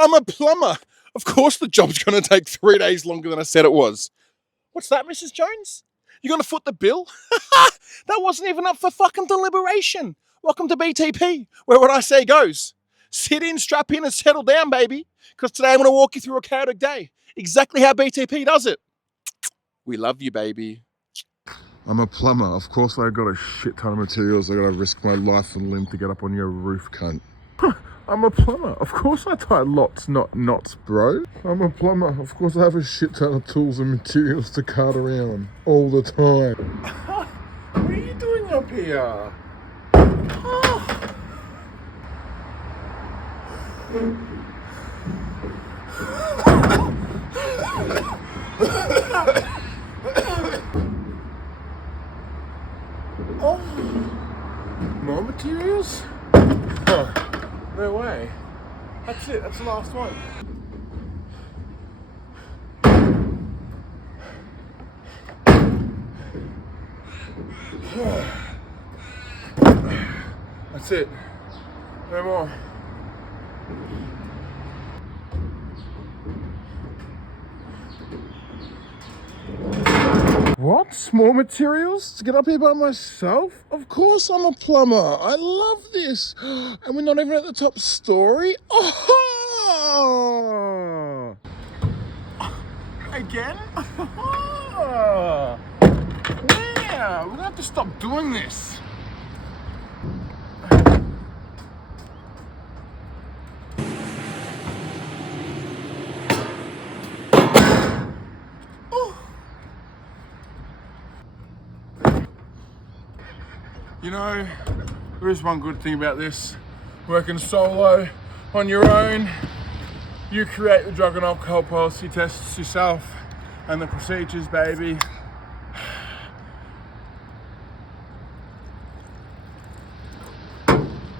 I'm a plumber. Of course the job's going to take 3 days longer than I said it was. What's that, Mrs. Jones? You going to foot the bill? That wasn't even up for fucking deliberation. Welcome to BTP, where what I say goes. Sit in, strap in, and settle down, baby. Because today I'm going to walk you through a chaotic day. Exactly how BTP does it. We love you, baby. I'm a plumber. Of course I got a shit ton of materials. I gotta risk my life and limb to get up on your roof, cunt. I'm a plumber. Of course I tie lots, not knots, bro. I'm a plumber. Of course I have a shit ton of tools and materials to cart around all the time. What are you doing up here? Oh, more materials? Oh, no way. That's it, that's the last one. That's it. No more. What? More materials to get up here by myself? Of course I'm a plumber. I love this. And we're not even at the top story? Oh! Again? Yeah, we're gonna have to stop doing this. You know, there is one good thing about this. Working solo, on your own, you create the drug and alcohol policy tests yourself and the procedures, baby.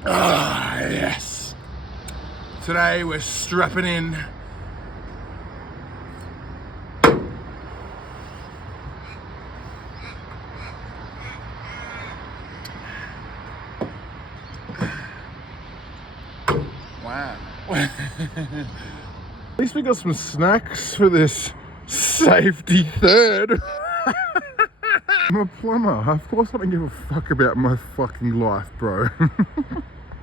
Ah, yes. Today we're strapping in. Wow. At least we got some snacks for this safety third. I'm a plumber. Of course I don't give a fuck about my fucking life, bro.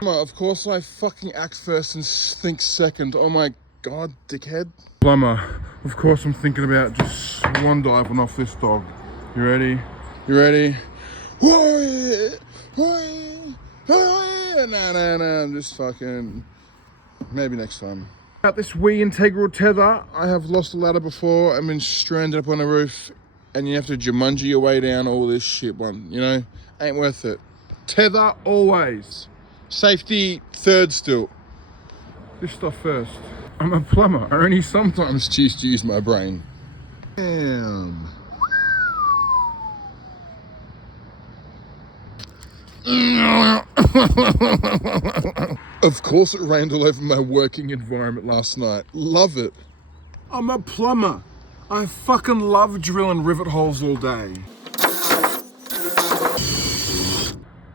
Of course I fucking act first and think second. Oh my god, dickhead. Plumber. Of course I'm thinking about just swan diving off this dog. You ready? You ready? No, I'm just fucking... Maybe next time. About this wee integral tether, I have lost a ladder before and been stranded up on a roof, and you have to Jumanji your way down all this shit, one, you know? Ain't worth it. Tether always. Safety third still. This stuff first. I'm a plumber. I only sometimes choose to use my brain. Damn. Of course it rained all over my working environment last night. Love it. I'm a plumber. I fucking love drilling rivet holes all day.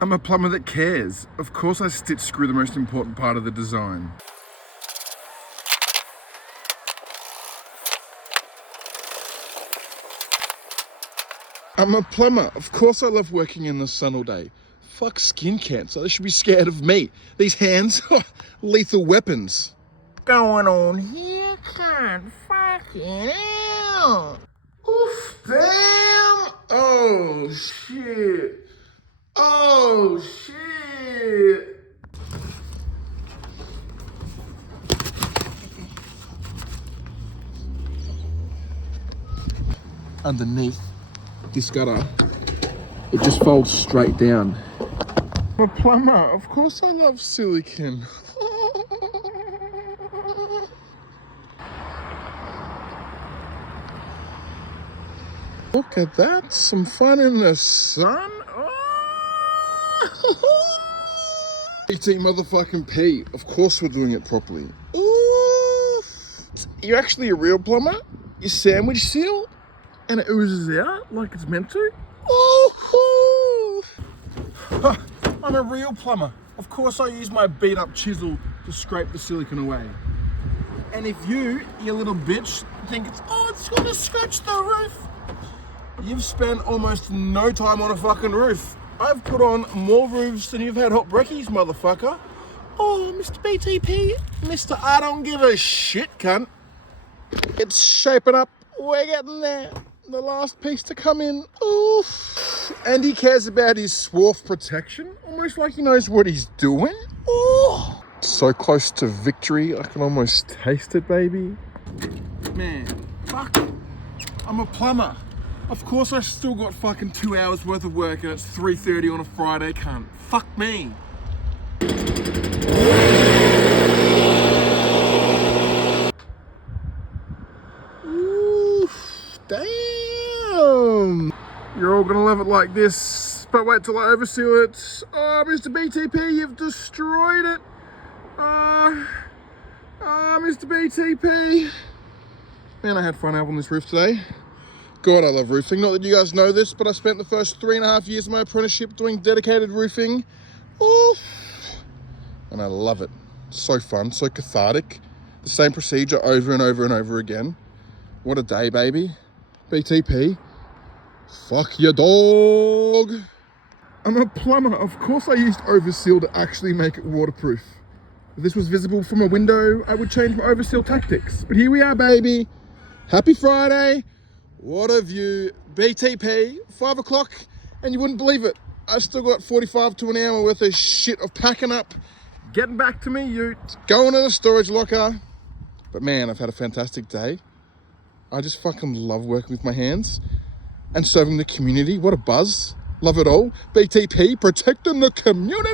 I'm a plumber that cares. Of course I stitch screw the most important part of the design. I'm a plumber. Of course I love working in the sun all day. Fuck skin cancer. They should be scared of me. These hands, lethal weapons. Going on here, can't fucking hell. Oof, damn. Oh, shit. Oh, shit. Underneath this gutter, it just folds straight down. I'm a plumber. Of course I love silicon. Look at that. Some fun in the sun. BT motherfucking P. Of course we're doing it properly. Ooh. You're actually a real plumber? You sandwich seal? And it oozes out like it's meant to? Ooh. I'm a real plumber. Of course I use my beat up chisel to scrape the silicon away. And if you little bitch, think it's gonna scratch the roof, you've spent almost no time on a fucking roof. I've put on more roofs than you've had hot brekkies, motherfucker. Oh, Mr. BTP, Mr. I don't give a shit, cunt. It's shaping up. We're getting there. The last piece to come in. Oof. And he cares about his swarf protection, almost like he knows what he's doing. Ooh. So close to victory, I can almost taste it, baby. Man, fuck. I'm a plumber. Of course I still got fucking 2 hours worth of work and it's 3:30 on a Friday, cunt. Fuck me. Oof, damn. You're all gonna love it like this, but wait till I overseal it. Oh, Mr. BTP, you've destroyed it. Mr. BTP. Man, I had fun out on this roof today. God, I love roofing. Not that you guys know this, but I spent the first 3.5 years of my apprenticeship doing dedicated roofing. Oof. And I love it. So fun, so cathartic. The same procedure over and over and over again. What a day, baby. BTP. Fuck your dog. I'm a plumber. Of course I used overseal to actually make it waterproof. If this was visible from a window, I would change my overseal tactics. But here we are, baby. Happy Friday. What a view. BTP, 5 o'clock, and you wouldn't believe it. I've still got 45 to an hour worth of shit of packing up, getting back to me ute, going to the storage locker. But man, I've had a fantastic day. I just fucking love working with my hands and serving the community. What a buzz. Love it all. BTP, protecting the community.